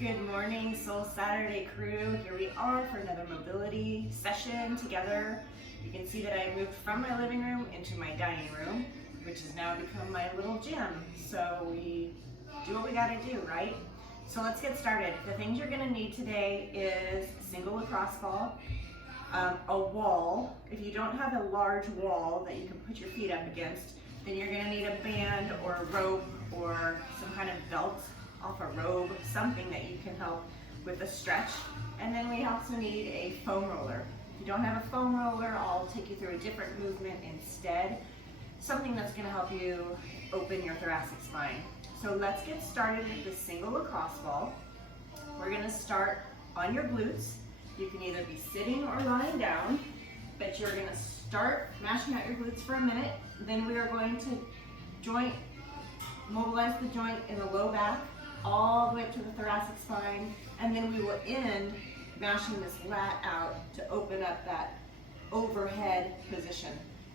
Good morning, Soul Saturday crew. Here we are for another mobility session together. You can see that I moved from my living room into my dining room, which has now become my little gym. So we do what we gotta do, right? So let's get started. The things you're gonna need today is a single lacrosse ball, a wall. If you don't have a large wall that you can put your feet up against, then you're gonna need a band or a rope or some kind of belt off a robe, something that you can help with a stretch. And then we also need a foam roller. If you don't have a foam roller, I'll take you through a different movement instead, something that's gonna help you open your thoracic spine. So let's get started with the single lacrosse ball. We're gonna start on your glutes. You can either be sitting or lying down, but you're gonna start mashing out your glutes for a minute. Then we are going to mobilize the joint in the low back, all the way up to the thoracic spine, and then we will end mashing this lat out to open up that overhead position.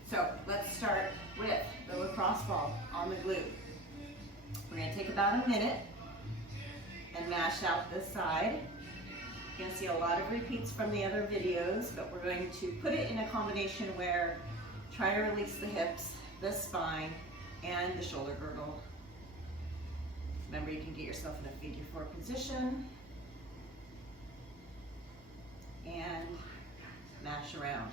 So let's start with the lacrosse ball on the glute. We're going to take about a minute and mash out this side. You're going to see a lot of repeats from the other videos, but we're going to put it in a combination where try to release the hips, the spine, and the shoulder girdle. Remember, you can get yourself in a figure four position and mash around.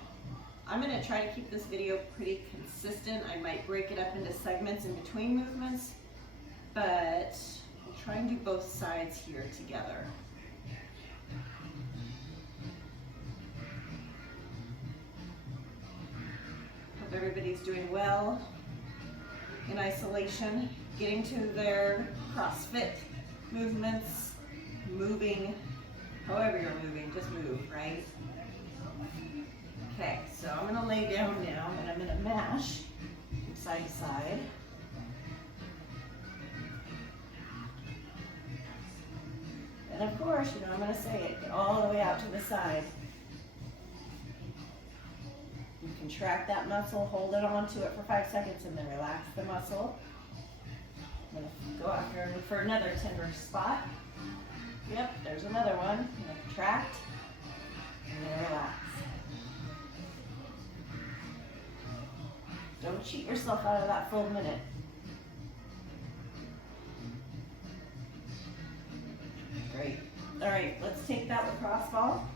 I'm going to try to keep this video pretty consistent. I might break it up into segments in between movements, but we'll try and do both sides here together. Hope everybody's doing well in isolation, getting to their CrossFit movements, moving, however you're moving, just move, right? Okay, so I'm gonna lay down now and I'm gonna mash from side to side. And of course, I'm gonna say it, get all the way out to the side. You contract that muscle, hold it onto it for 5 seconds and then relax the muscle. I'm going to go out here and look for another tender spot. Yep, there's another one. I'm going to contract and then relax. Don't cheat yourself out of that full minute. Great. All right, let's take that lacrosse ball.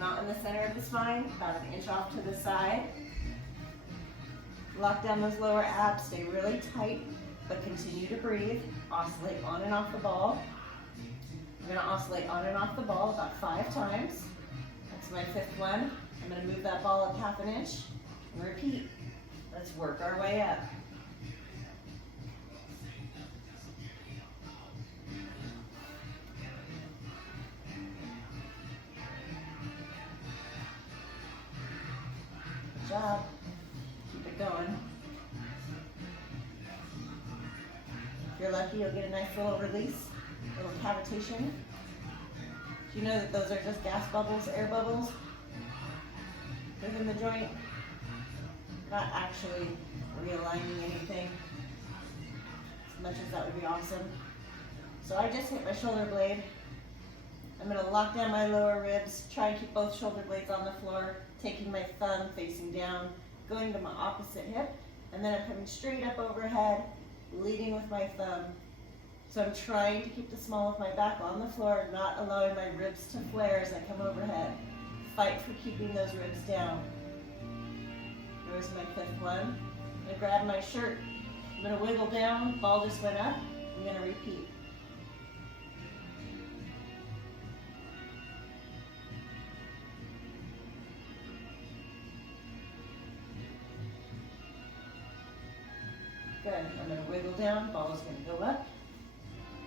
Not in the center of the spine, about an inch off to the side. Lock down those lower abs, stay really tight, but continue to breathe. Oscillate on and off the ball. I'm gonna oscillate on and off the ball about 5 times. That's my 5th one. I'm gonna move that ball up 1/2 inch and repeat. Let's work our way up. Good job. Keep it going. If you're lucky, you'll get a nice little release, little cavitation. Do you know that those are just gas bubbles, air bubbles within the joint? Not actually realigning anything, as much as that would be awesome. So I just hit my shoulder blade. I'm going to lock down my lower ribs, try and keep both shoulder blades on the floor, taking my thumb facing down, going to my opposite hip, and then I'm coming straight up overhead, leading with my thumb. So I'm trying to keep the small of my back on the floor, not allowing my ribs to flare as I come overhead. Fight for keeping those ribs down. There's my 5th one. I'm going to grab my shirt. I'm going to wiggle down, ball just went up. I'm going to repeat. Good. I'm going to wiggle down, ball is going to go up.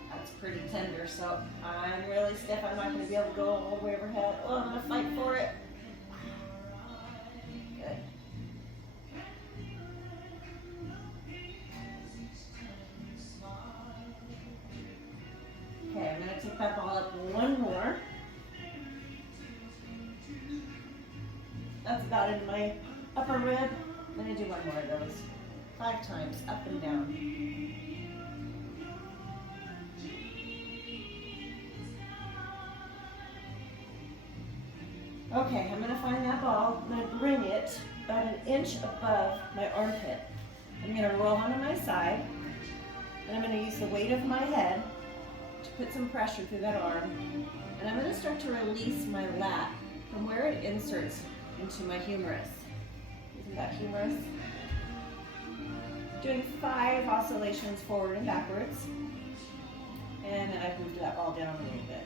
That's pretty tender, so I'm really stiff. I'm not going to be able to go all the way overhead. Oh, I'm going to fight for it. Good. Okay, I'm going to take that ball up one more. That's about in my upper rib. I'm going to do one more of those. 5 times, up and down. Okay, I'm gonna find that ball. I'm gonna bring it about an inch above my armpit. I'm gonna roll onto my side, and I'm gonna use the weight of my head to put some pressure through that arm. And I'm gonna start to release my lat from where it inserts into my humerus. Isn't that humerus? Doing 5 oscillations forward and backwards. And then I've moved that ball down a little bit.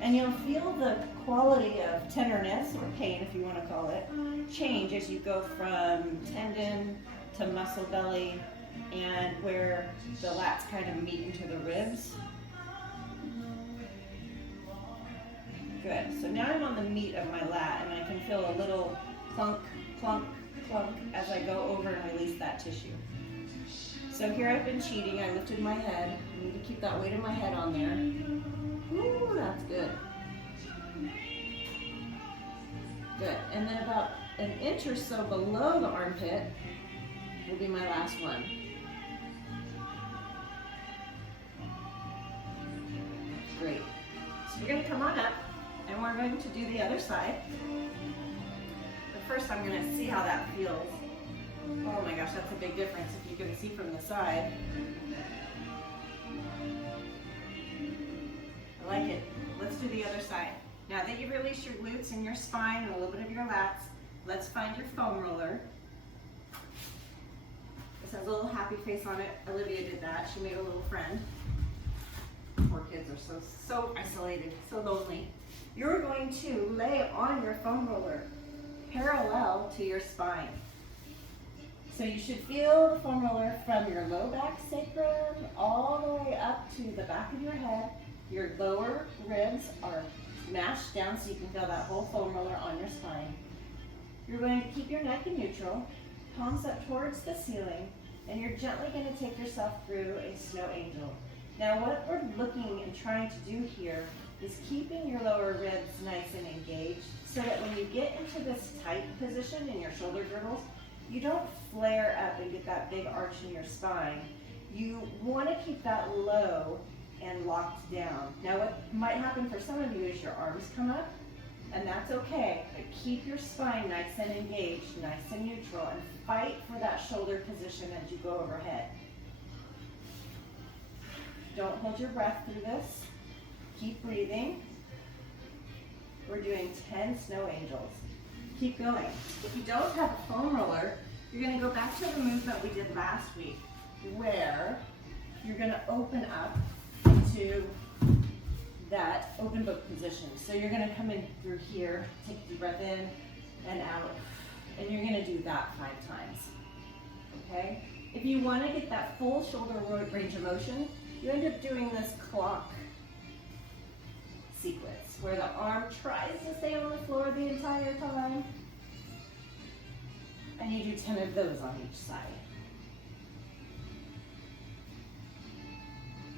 And you'll feel the quality of tenderness, or pain if you want to call it, change as you go from tendon to muscle belly and where the lats kind of meet into the ribs. Good. So now I'm on the meat of my lat, and I can feel a little clunk, clunk, clunk as I go over and release that tissue. So here I've been cheating. I lifted my head. I need to keep that weight of my head on there. Ooh, that's good. Good. And then about an inch or so below the armpit will be my last one. Great. So you're going to come on up, and we're going to do the other side. But first I'm going to see how that feels. Oh my gosh, that's a big difference if you can see from the side. I like it. Let's do the other side. Now that you've released your glutes and your spine and a little bit of your lats, let's find your foam roller. This has a little happy face on it. Olivia did that. She made a little friend. Poor kids are so isolated, so lonely. You're going to lay on your foam roller parallel to your spine. So you should feel the foam roller from your low back sacrum all the way up to the back of your head. Your lower ribs are mashed down so you can feel that whole foam roller on your spine. You're going to keep your neck in neutral, palms up towards the ceiling, and you're gently going to take yourself through a snow angel. Now what we're looking and trying to do here is keeping your lower ribs nice and engaged so that when you get into this tight position in your shoulder girdles, you don't flare up and get that big arch in your spine. You want to keep that low and locked down. Now what might happen for some of you is your arms come up, and that's okay, but keep your spine nice and engaged, nice and neutral, and fight for that shoulder position as you go overhead. Don't hold your breath through this. Keep breathing. We're doing 10 snow angels. Keep going. If you don't have a foam roller, you're going to go back to the movement we did last week, where you're going to open up into that open book position. So you're going to come in through here, take a deep breath in and out, and you're going to do that 5 times. Okay? If you want to get that full shoulder range of motion, you end up doing this clock sequence where the arm tries to stay on the floor the entire time, and you do 10 of those on each side.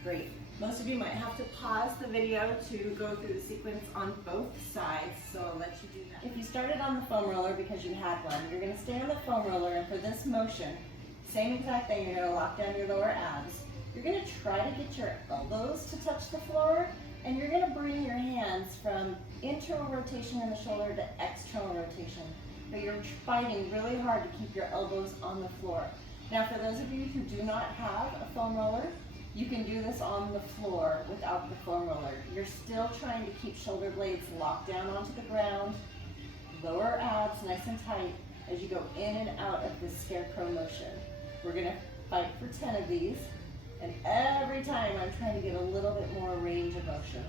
Great. Most of you might have to pause the video to go through the sequence on both sides, so I'll let you do that. If you started on the foam roller because you had one, you're going to stay on the foam roller, and for this motion, same exact thing, you're going to lock down your lower abs. You're going to try to get your elbows to touch the floor, and you're going to bring your hands from internal rotation in the shoulder to external rotation. But you're fighting really hard to keep your elbows on the floor. Now for those of you who do not have a foam roller, you can do this on the floor without the foam roller. You're still trying to keep shoulder blades locked down onto the ground, lower abs nice and tight as you go in and out of this scarecrow motion. We're going to fight for 10 of these. And every time I'm trying to get a little bit more range of motion.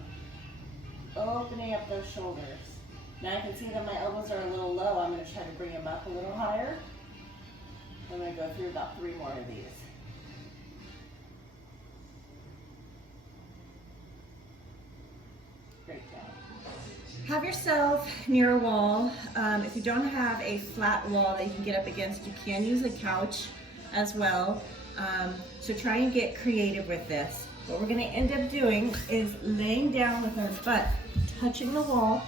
Opening up those shoulders. Now I can see that my elbows are a little low. I'm going to try to bring them up a little higher. I'm going to go through about 3 more of these. Great job. Have yourself near a wall. If you don't have a flat wall that you can get up against, you can use a couch as well. So try and get creative with this. What we're going to end up doing is laying down with our butt touching the wall.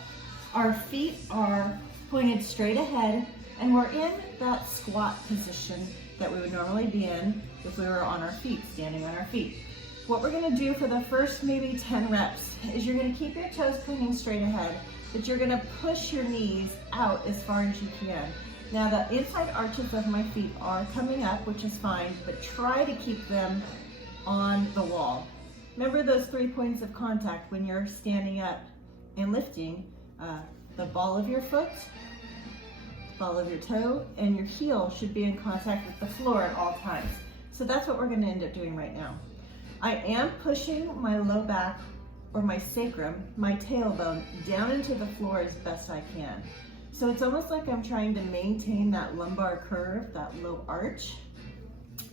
Our feet are pointed straight ahead, and we're in that squat position that we would normally be in if we were on our feet, standing on our feet. What we're going to do for the first maybe 10 reps is you're going to keep your toes pointing straight ahead, but you're gonna push your knees out as far as you can. Now the inside arches of my feet are coming up, which is fine, but try to keep them on the wall. Remember those 3 points of contact when you're standing up and lifting, the ball of your foot, ball of your toe, and your heel should be in contact with the floor at all times. So that's what we're gonna end up doing right now. I am pushing my low back or my sacrum, my tailbone, down into the floor as best I can. So it's almost like I'm trying to maintain that lumbar curve, that low arch,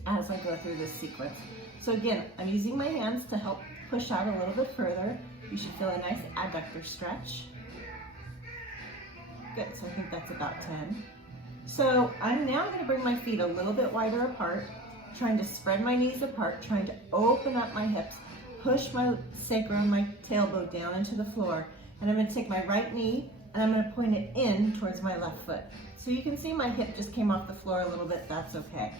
as I go through this sequence. So again, I'm using my hands to help push out a little bit further. You should feel a nice adductor stretch. Good, so I think that's about 10. So I'm now gonna bring my feet a little bit wider apart, trying to spread my knees apart, trying to open up my hips, push my sacrum, my tailbone down into the floor, and I'm gonna take my right knee and I'm gonna point it in towards my left foot. So you can see my hip just came off the floor a little bit, that's okay.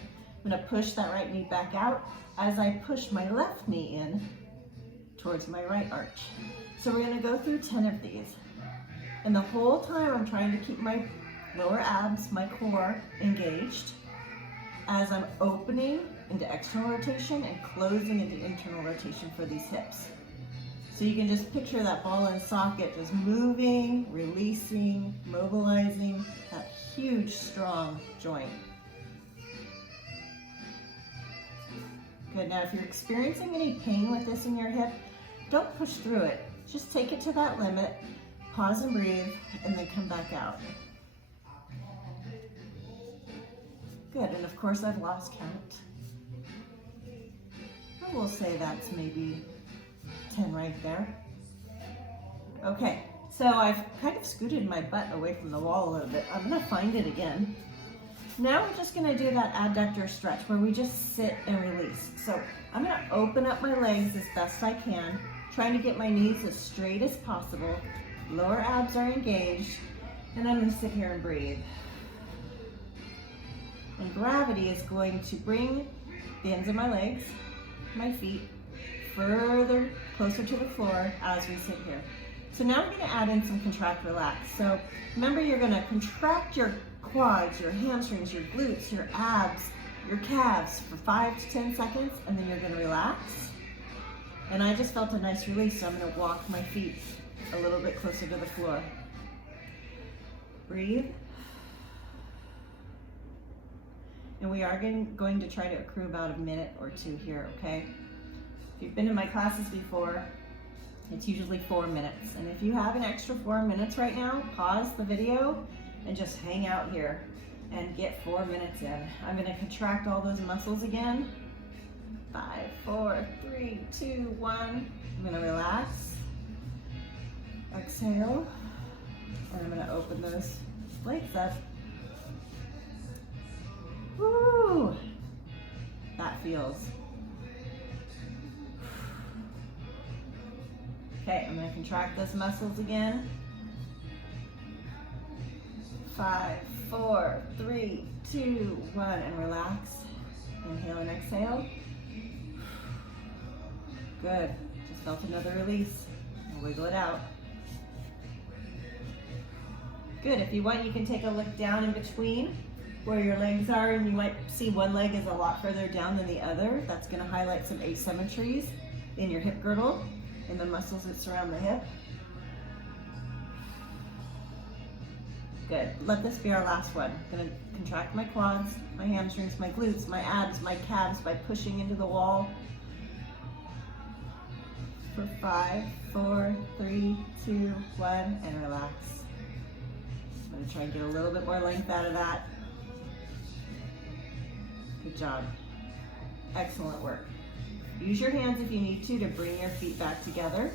I'm gonna push that right knee back out as I push my left knee in towards my right arch. So we're gonna go through 10 of these. And the whole time I'm trying to keep my lower abs, my core engaged as I'm opening into external rotation and closing into internal rotation for these hips. So you can just picture that ball and socket just moving, releasing, mobilizing that huge, strong joint. Good, now if you're experiencing any pain with this in your hip, don't push through it. Just take it to that limit, pause and breathe, and then come back out. Good, and of course I've lost count. I will say that's maybe 10 right there. Okay, so I've kind of scooted my butt away from the wall a little bit. I'm gonna find it again. Now we're just gonna do that adductor stretch where we just sit and release. So I'm gonna open up my legs as best I can, trying to get my knees as straight as possible. Lower abs are engaged, and I'm gonna sit here and breathe. And gravity is going to bring the ends of my legs, my feet, further closer to the floor as we sit here. So now I'm gonna add in some contract relax. So remember, you're gonna contract your quads, your hamstrings, your glutes, your abs, your calves for 5 to 10 seconds, and then you're gonna relax. And I just felt a nice release, so I'm gonna walk my feet a little bit closer to the floor. Breathe. And we are going to try to accrue about a minute or 2 here, okay? If you've been in my classes before, it's usually 4 minutes. And if you have an extra 4 minutes right now, pause the video and just hang out here and get 4 minutes in. I'm gonna contract all those muscles again. 5, 4, 3, 2, 1. I'm gonna relax. Exhale. And I'm gonna open those legs up. Woo! That feels. Okay, I'm gonna contract those muscles again. 5, 4, 3, 2, 1, and relax. Inhale and exhale. Good, just felt another release. And wiggle it out. Good, if you want, you can take a look down in between where your legs are, and you might see one leg is a lot further down than the other. That's gonna highlight some asymmetries in your hip girdle and the muscles that surround the hip. Good, let this be our last one. I'm gonna contract my quads, my hamstrings, my glutes, my abs, my calves by pushing into the wall. For 5, 4, 3, 2, 1, and relax. I'm gonna try and get a little bit more length out of that. Good job. Excellent work. Use your hands if you need to bring your feet back together.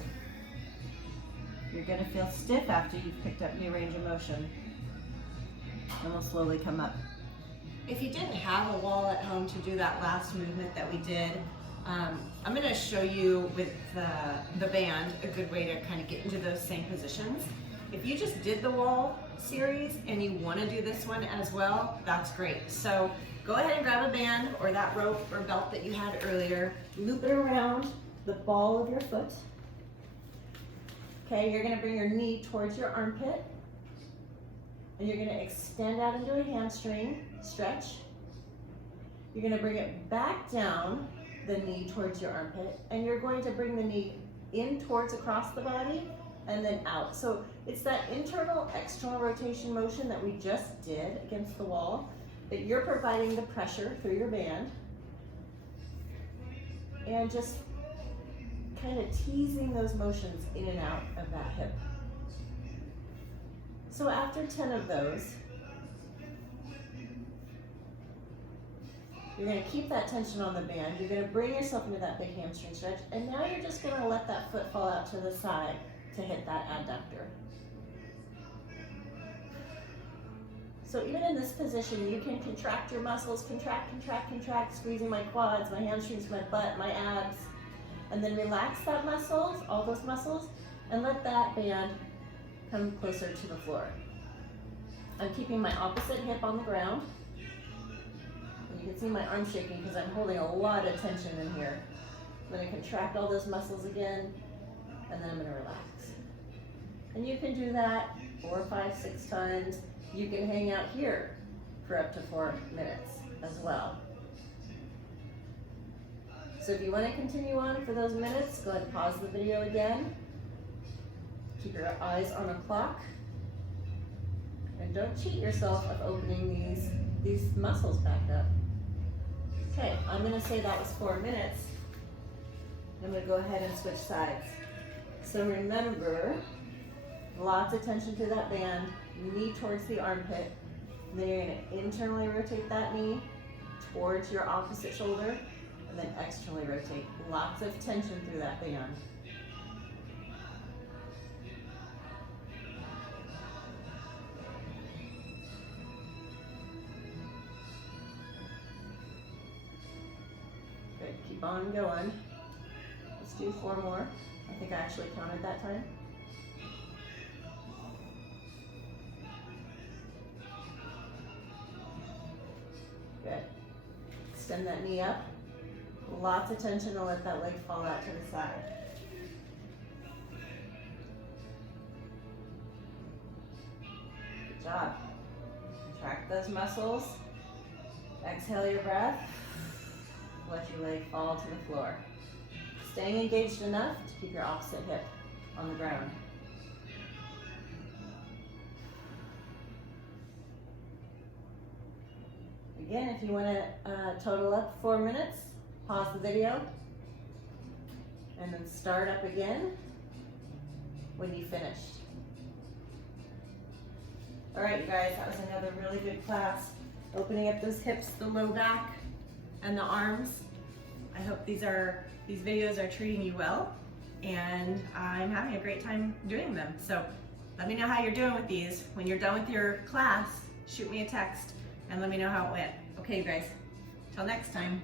You're gonna feel stiff after you've picked up new range of motion. And we'll slowly come up. If you didn't have a wall at home to do that last movement that we did, I'm gonna show you with the band a good way to kind of get into those same positions. If you just did the wall series and you wanna do this one as well, that's great. So go ahead and grab a band or that rope or belt that you had earlier, loop it around the ball of your foot. Okay, you're gonna bring your knee towards your armpit, and you're gonna extend out into a hamstring stretch. You're gonna bring it back down, the knee towards your armpit, and you're going to bring the knee in towards across the body, and then out. So it's that internal, external rotation motion that we just did against the wall, that you're providing the pressure through your band, and just kind of teasing those motions in and out of that hip. So after 10 of those, you're going to keep that tension on the band. You're going to bring yourself into that big hamstring stretch, and now you're just going to let that foot fall out to the side to hit that adductor. So even in this position, you can contract your muscles, contract, squeezing my quads, my hamstrings, my butt, my abs, and then relax that muscles, all those muscles, and let that band come closer to the floor. I'm keeping my opposite hip on the ground. And you can see my arm shaking because I'm holding a lot of tension in here. I'm going to contract all those muscles again, and then I'm going to relax. And you can do that 4, 5, 6 times. You can hang out here for up to 4 minutes as well. So if you want to continue on for those minutes, go ahead and pause the video again. Keep your eyes on a clock. And don't cheat yourself of opening these muscles back up. Okay, I'm going to say that was 4 minutes. I'm going to go ahead and switch sides. So remember, lots of tension through that band, knee towards the armpit. And then you're going to internally rotate that knee towards your opposite shoulder, and then externally rotate. Lots of tension through that band. Good, keep on going. Let's do 4 more. I think I actually counted that time. Good. Extend that knee up. Lots of tension to let that leg fall out to the side. Good job. Contract those muscles. Exhale your breath. Let your leg fall to the floor. Staying engaged enough to keep your opposite hip on the ground. Again, if you want to total up 4 minutes, pause the video, and then start up again when you finished. All right, you guys, that was another really good class. Opening up those hips, the low back, and the arms. I hope these videos are treating you well, and I'm having a great time doing them. So let me know how you're doing with these. When you're done with your class, shoot me a text and let me know how it went. Okay, you guys, till next time.